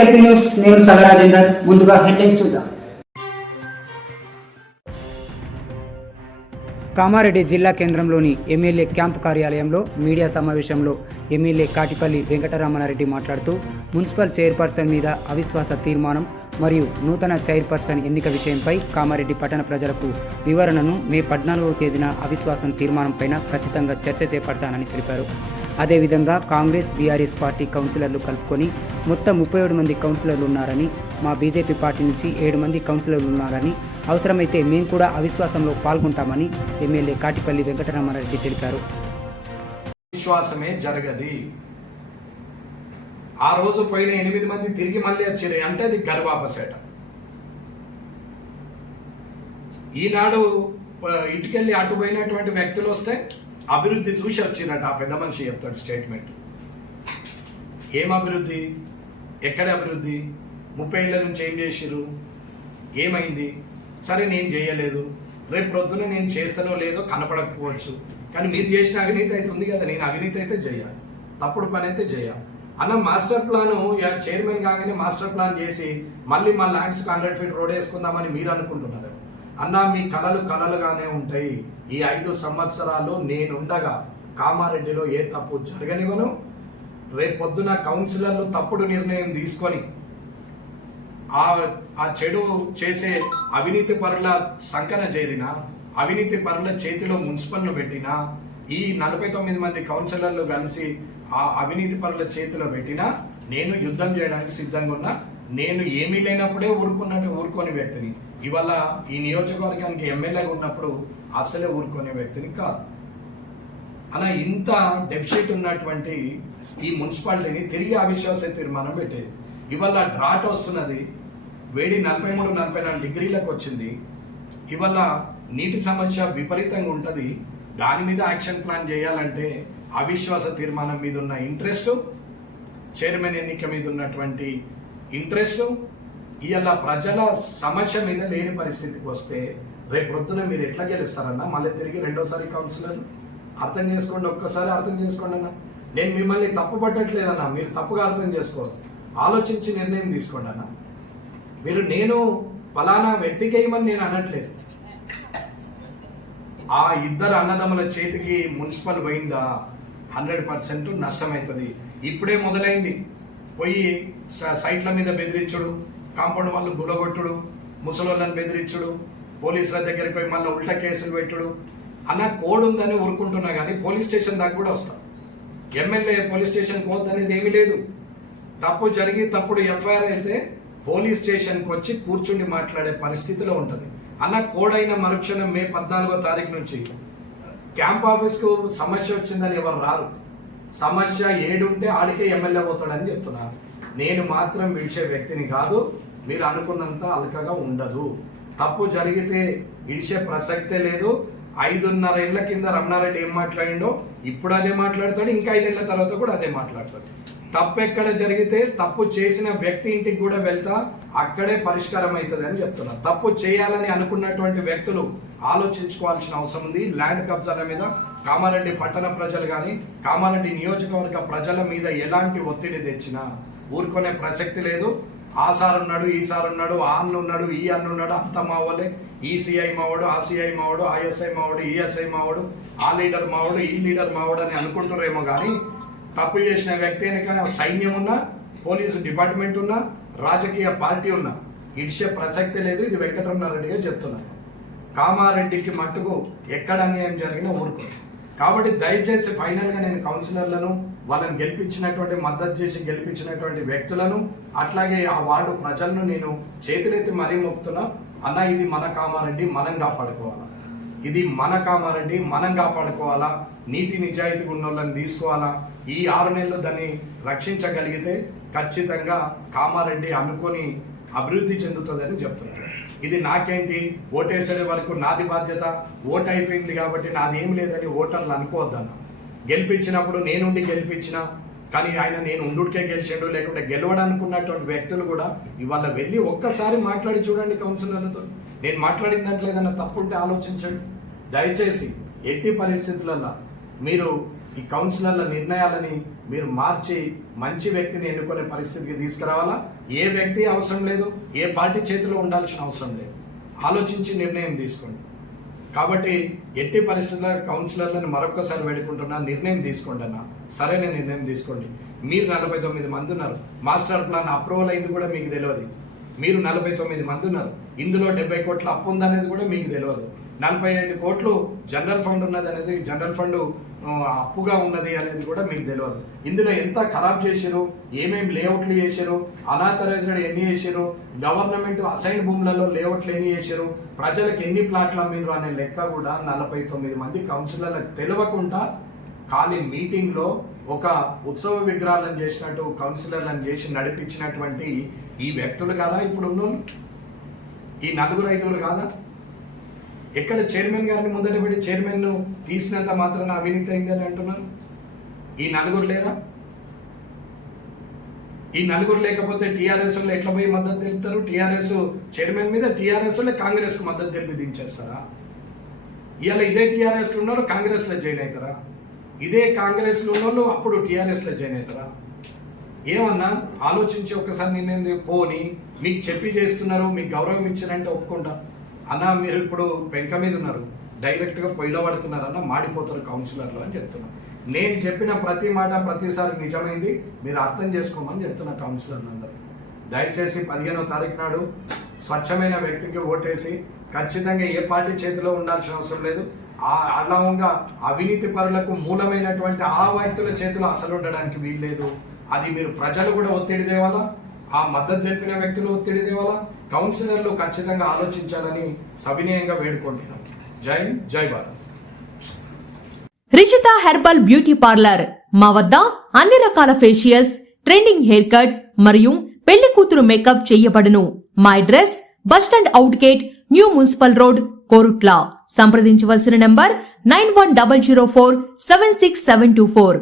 LP news, నేను సగ రాజేందర్. ముందుగా హెడ్లైన్స్ చూద్దాం. కామారెడ్డి జిల్లా కేంద్రంలోని ఎమ్మెల్యే క్యాంపు కార్యాలయంలో మీడియా సమావేశంలో ఎమ్మెల్యే కాటిపల్లి వెంకటరమణారెడ్డి మాట్లాడుతూ మున్సిపల్ చైర్పర్సన్ మీద అవిశ్వాస తీర్మానం మరియు నూతన చైర్పర్సన్ ఎన్నిక విషయంపై కామారెడ్డి పట్టణ ప్రజలకు వివరణను మే 14వ తేదీన అవిశ్వాసం తీర్మానంపైన ఖచ్చితంగా చర్చ చేపడతానని తెలిపారు. అదేవిధంగా కాంగ్రెస్, బీఆర్ఎస్ పార్టీ కౌన్సిలర్లు కలుపుకొని మొత్తం 37 మంది కౌన్సిలర్లు ఉన్నారని, మా బీజేపీ పార్టీ నుంచి 7 మంది కౌన్సిలర్లు ఉన్నారని, అవసరమైతే మేము కూడా అవిశ్వాసంలో పాల్గొంటామని ఎమ్మెల్యే కాటిపల్లి వెంకటరమణారెడ్డి తెలిపారు. విశ్వాసమే జరగది. ఆ రోజు పోయిన 8 మంది తిరిగి మళ్ళీ వచ్చారు అంటే అది గర్వాపసేట. ఈనాడు ఇటుకెళ్ళి అటు పోయినటువంటి వ్యక్తులు వస్తే అభివృద్ధి చూసి వచ్చినట్టు ఆ పెద్ద మనిషి చెప్తాడు స్టేట్మెంట్. ఏం అభివృద్ధి? ఎక్కడ అభివృద్ధి? 30 ఏళ్ళ నుంచి ఏం చేసిరు? ఏమైంది? సరే నేను చేయలేదు, రేపు ప్రొద్దున నేను చేస్తానో లేదో కనపడకపోవచ్చు, కానీ మీరు చేసిన అవినీతి అయితే ఉంది కదా, నేను అవినీతి అయితే చేయాలి, తప్పుడు పని అయితే చేయాలి అన్న. మాస్టర్ ప్లాన్ చైర్మన్ కాగానే మాస్టర్ ప్లాన్ చేసి మళ్ళీ మా ల్యాండ్స్ 100 ఫీట్ రోడ్ వేసుకుందామని మీరు అనుకుంటున్నారు అన్న. మీ కళలు కళలుగానే ఉంటాయి. ఈ 5 సంవత్సరాలు నేనుండగా కామారెడ్డిలో ఏ తప్పు జరగనివ్వను. రేపు పొద్దున కౌన్సిలర్లు తప్పుడు నిర్ణయం తీసుకొని ఆ చెడు చేసే అవినీతి పరుల సంకన చేరినా, అవినీతి పరుల చేతిలో మున్సిపల్ను పెట్టినా, ఈ 49 మంది కౌన్సిలర్లు కలిసి ఆ అవినీతి పరుల చేతిలో పెట్టినా నేను యుద్ధం చేయడానికి సిద్ధంగా ఉన్నా. నేను ఏమీ లేనప్పుడే ఊరుకోని వ్యక్తిని. ఇవాళ ఈ నియోజకవర్గానికి ఎమ్మెల్యేగా ఉన్నప్పుడు అసలే ఊరుకునే వ్యక్తిని కాదు అన్న. ఇంత డెఫిసిట్ ఉన్నటువంటి ఈ మున్సిపాలిటీని తిరిగి అవిశ్వాస తీర్మానం పెట్టేది. ఇవాళ డ్రాట్ వస్తున్నది, వేడి 43-44 డిగ్రీలకు వచ్చింది. ఇవాళ నీటి సమస్య విపరీతంగా ఉంటుంది. దాని మీద యాక్షన్ ప్లాన్ చేయాలంటే అవిశ్వాస తీర్మానం మీద ఉన్న ఇంట్రెస్ట్, చైర్మన్ ఎన్నిక మీద ఉన్నటువంటి ఇంట్రెస్ట్, ఇవాళ ప్రజల సమస్య మీద లేని పరిస్థితికి వస్తే రేపు పొద్దున మీరు ఎట్లా గెలుస్తారన్నా? మళ్ళీ తిరిగి రెండోసారి కౌన్సిలర్ అర్థం చేసుకోండి, ఒక్కసారి అర్థం చేసుకోండి అన్న. నేను మిమ్మల్ని తప్పు పట్టట్లేదన్నా, మీరు తప్పుగా అర్థం చేసుకోండి, ఆలోచించి నిర్ణయం తీసుకోండి అన్న. మీరు నేను ఫలానా వ్యక్తికేయమని నేను అనట్లేదు. ఆ 2 అన్నదమ్ముల చేతికి మున్సిపల్ పోయిందా 100% నష్టమవుతుంది. ఇప్పుడే మొదలైంది. పోయి సైట్ల మీద బెదిరించుడు, కాంపౌండ్ వాళ్ళు గులగొట్టుడు, ముసలోళ్ళని బెదిరించుడు, పోలీసుల దగ్గరికి పోయి మళ్ళీ ఉల్టా కేసులు పెట్టుడు అన్న. కోడ్ ఉందని ఊరుకుంటున్నా కానీ పోలీస్ స్టేషన్ దాకా కూడా వస్తాం. ఎమ్మెల్యే పోలీస్ స్టేషన్కి పోద్దనేది ఏమీ లేదు. తప్పు జరిగి తప్పుడు ఎఫ్ఐఆర్ అయితే పోలీస్ స్టేషన్కి వచ్చి కూర్చుండి మాట్లాడే పరిస్థితిలో ఉంటుంది అన్న. కోడ్ అయిన మరుక్షణం మే 14వ తారీఖు నుంచి క్యాంప్ ఆఫీస్కు సమస్య వచ్చిందని ఎవరు రారు. సమస్య ఏడుంటే ఆడికే ఎమ్మెల్యే పోతాడని చెప్తున్నారు. నేను మాత్రం విడిచే వ్యక్తిని కాదు. మీరు అనుకున్నంత అలకగా ఉండదు. తప్పు జరిగితే విడిచే ప్రసక్తే లేదు. 5.5 ఏళ్ల కింద రమణారెడ్డి ఏం మాట్లాడిండో ఇప్పుడు అదే మాట్లాడతాడు, ఇంకా 5 ఏళ్ల తర్వాత కూడా అదే మాట్లాడతాడు. తప్పు ఎక్కడ జరిగితే తప్పు చేసిన వ్యక్తి ఇంటికి కూడా వెళ్తా, అక్కడే పరిష్కారం అవుతుంది అని చెప్తున్నారు. తప్పు చేయాలని అనుకున్నటువంటి వ్యక్తులు ఆలోచించుకోవాల్సిన అవసరం ఉంది. ల్యాండ్ కబ్జాల మీద కామారెడ్డి పట్టణ ప్రజలు కానీ కామారెడ్డి నియోజకవర్గ ప్రజల మీద ఎలాంటి ఒత్తిడి తెచ్చినా ఊరుకునే ప్రసక్తి లేదు. ఆ సార్ ఉన్నాడు, ఈ సార్ ఉన్నాడు, ఆ అన్న ఉన్నాడు, ఈ అన్న ఉన్నాడు, అంత మావోలే, ఈ సిఐ మావాడు, ఆ సిఐ మావాడు, ఆ ఎస్ఐ మావాడు, ఈ ఎస్ఐ మావాడు, ఆ లీడర్ మావాడు, ఈ లీడర్ మావాడు అని అనుకుంటారేమో కానీ తప్పు చేసిన వ్యక్తి వెనక సైన్యం ఉన్నా, పోలీసు డిపార్ట్మెంట్ ఉన్నా, రాజకీయ పార్టీ ఉన్నా ఇడిచే ప్రసక్తి లేదు. ఇది వెంకటరమణారెడ్డిగా చెప్తున్నాను. కామారెడ్డికి మట్టుకు ఎక్కడ అన్యాయం జరిగినా ఊరుకో. కాబట్టి దయచేసి ఫైనల్గా నేను కౌన్సిలర్లను, వాళ్ళని గెలిపించినటువంటి మద్దతు చేసి గెలిపించినటువంటి వ్యక్తులను, అట్లాగే ఆ వార్డు ప్రజలను నేను చేతులెత్తి మరీ మొక్కుతున్నా. అన్న, ఇది మన కామారెడ్డి, మనం కాపాడుకోవాలా. ఇది మన కామారెడ్డి, మనం కాపాడుకోవాలా. నీతి నిజాయితీ ఉన్న వాళ్ళని తీసుకోవాలా. ఈ 6 నెలలు దాన్ని రక్షించగలిగితే ఖచ్చితంగా కామారెడ్డి అనుకొని అభివృద్ధి చెందుతుందని చెప్తున్నారు. ఇది నాకేంటి, ఓటేసే వరకు నాది బాధ్యత, ఓటు అయిపోయింది కాబట్టి నాది ఏం లేదని ఓటర్లు అనుకోవద్దన్న. గెలిపించినప్పుడు నేనుండి గెలిపించిన, కానీ ఆయన నేను ఉండుడికే గెలిచాడు, లేకుంటే గెలవడానుకున్నటువంటి వ్యక్తులు కూడా ఇవాళ వెళ్ళి ఒక్కసారి మాట్లాడి చూడండి కౌన్సిలర్లతో. నేను మాట్లాడిన దాంట్లో ఏదైనా తప్పుంటే ఆలోచించండి. దయచేసి ఎట్టి పరిస్థితులలో మీరు ఈ కౌన్సిలర్ల నిర్ణయాలని మీరు మార్చి మంచి వ్యక్తిని ఎన్నుకునే పరిస్థితికి తీసుకురావాలా. ఏ వ్యక్తి అవసరం లేదు, ఏ పార్టీ చేతిలో ఉండాల్సిన అవసరం లేదు. ఆలోచించి నిర్ణయం తీసుకోండి. కాబట్టి ఎట్టి పరిస్థితుల్లో కౌన్సిలర్లను మరొకసారి వేడుకుంటున్నా, నిర్ణయం తీసుకోండి అన్న, సరైన నిర్ణయం తీసుకోండి. మీరు 49 మంది ఉన్నారు. మాస్టర్ ప్లాన్ అప్రూవల్ అయింది కూడా మీకు తెలియదు. మీరు 49 మంది ఉన్నారు. ఇందులో 70 కోట్ల అప్పు ఉందనేది కూడా మీకు తెలియదు. 45 కోట్లు జనరల్ ఫండ్ ఉన్నది అనేది, జనరల్ ఫండ్ అప్పుగా ఉన్నది అనేది కూడా మీకు తెలియదు. ఇందులో ఎంత ఖరాబ్ చేశారు, ఏమేమి లేఅవుట్లు చేశారు, అనాథరైజ్డ్ ఎన్ని చేశారు, గవర్నమెంట్ అసైన్ భూములలో లేఅవుట్లు ఎన్ని చేశారు, ప్రజలకు ఎన్ని ప్లాట్లు అమ్మిరు అనే లెక్క కూడా 49 మంది కౌన్సిలర్లకు తెలియకుండా ఖాళీ మీటింగ్లో ఒక ఉత్సవ విగ్రహాలను చేసినట్టు కౌన్సిలర్లను చేసి నడిపించినటువంటి ఈ వ్యక్తులు కాదా ఇప్పుడు ఉన్నోళ్ళు? ఈ 4-5 కాదా? ఎక్కడ చైర్మన్ గారిని ముందట పెట్టి చైర్మన్ తీసినంత మాత్రాన అవినీతి అయిందని అంటున్నారు. ఈ 4 లేరా? ఈ 4 లేకపోతే టీఆర్ఎస్ లో ఎట్లా పోయి మద్దతు తెలుపుతారు? టీఆర్ఎస్ చైర్మన్ మీద టీఆర్ఎస్ లో కాంగ్రెస్ కు మద్దతు తెలిపి దించేస్తారా? ఇవాళ ఇదే టీఆర్ఎస్ లో ఉన్నారు, కాంగ్రెస్ లో జాయిన్ అవుతారా? ఇదే కాంగ్రెస్ లో ఉన్నోళ్ళు అప్పుడు టీఆర్ఎస్ లో జాయిన్ అవుతారా? ఏమన్నా ఆలోచించి ఒకసారి నేను పోని మీకు చెప్పి చేస్తున్నారు, మీకు గౌరవం ఇచ్చారంటే ఒప్పుకుంటా అన్న. మీరు ఇప్పుడు పెంక మీద ఉన్నారు, డైరెక్ట్గా పొయ్యిలో పడుతున్నారన్న, మాడిపోతారు కౌన్సిలర్లు అని చెప్తున్నా. నేను చెప్పిన ప్రతి మాట ప్రతిసారి నిజమైంది, మీరు అర్థం చేసుకోమని చెప్తున్నా కౌన్సిలర్లు అందరూ. దయచేసి 15వ తారీఖు నాడు స్వచ్ఛమైన వ్యక్తికి ఓటేసి, ఖచ్చితంగా ఏ పార్టీ చేతిలో ఉండాల్సిన అవసరం లేదు. అలాగా అవినీతి పరులకు మూలమైనటువంటి ఆ వ్యక్తుల చేతిలో అసలు ఉండడానికి వీల్లేదు. అది మీరు ప్రజలు కూడా ఒత్తిడి తేవాలా, ఆ మద్దతు తెలిపిన వ్యక్తులు ఒత్తిడి తేవాలా, కౌన్సిలర్లు ఖచ్చితంగా ఆలోచించాలని సవినయంగా వేడుకుంటున్నాం. Jai Hind, Jai Bharat. Rishita herbal beauty parlour. మా వద్ద అన్ని రకాల ఫేషియల్స్, ట్రెండింగ్ హెయిర్ కట్ మరియు పెళ్లి కూతురు మేకప్ చేయబడును. మా address bus stand out gate, new municipal road, Korutla. సంప్రదించవలసిన నంబర్ 9100476724.